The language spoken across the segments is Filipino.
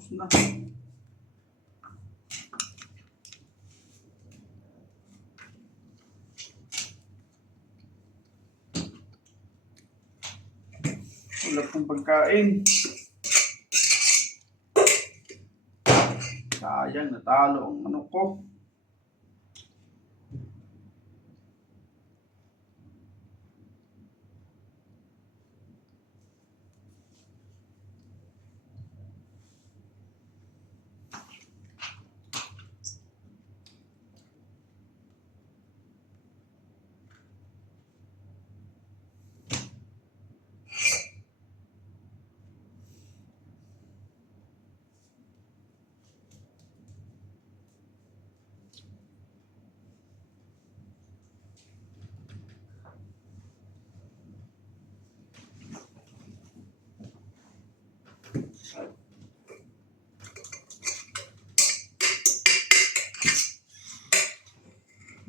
Tapos na. Wala pong pagkain. Sayang, natalo ang ano ko.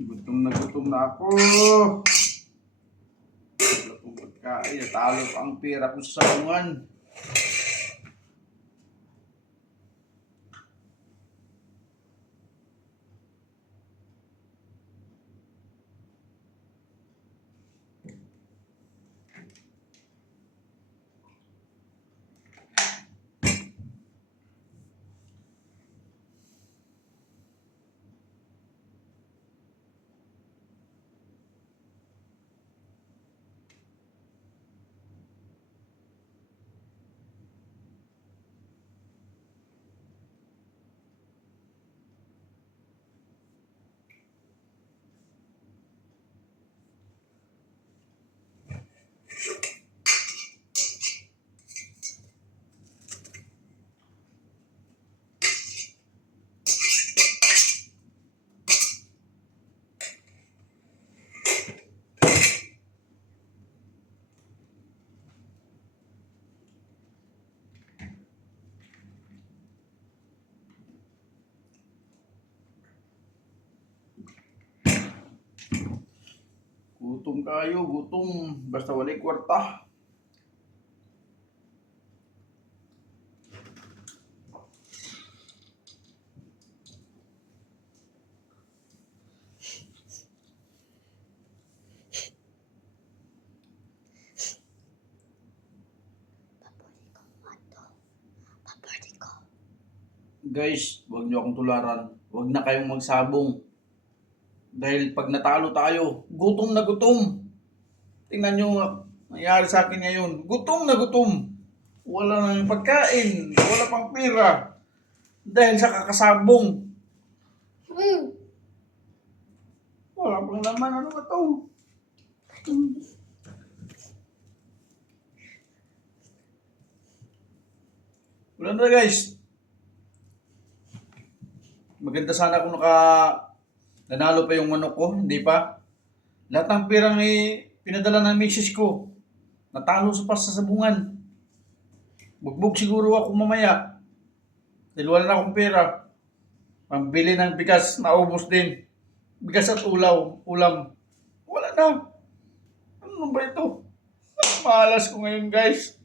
Gutom na ako. Wala pong pagkain. Natalo pa ang pera ko sa sabungan. Gutom kayo, gutom. Basta walay kwarta. Guys, huwag niyo akong tularan. Huwag na kayong magsabong. Dahil pag natalo tayo, gutom na gutom. Tingnan nyo nangyari sa akin ngayon. Gutom na gutom. Wala nang pagkain. Wala pang pera. Dahil sa kakasabong. Wala pang laman. Ano ba ito? Wala na guys. Maganda sana kung nanalo pa yung manok ko. Hindi pa. Lahat ng perang pinadala ng misis ko. Natalo pa sa sabungan. Bugbog siguro ako mamaya. Dahil wala na akong pera. Pambili ng bigas, naubos din. Bigas at ulam. Wala na. Ano ba ito? Malas ko ngayon guys.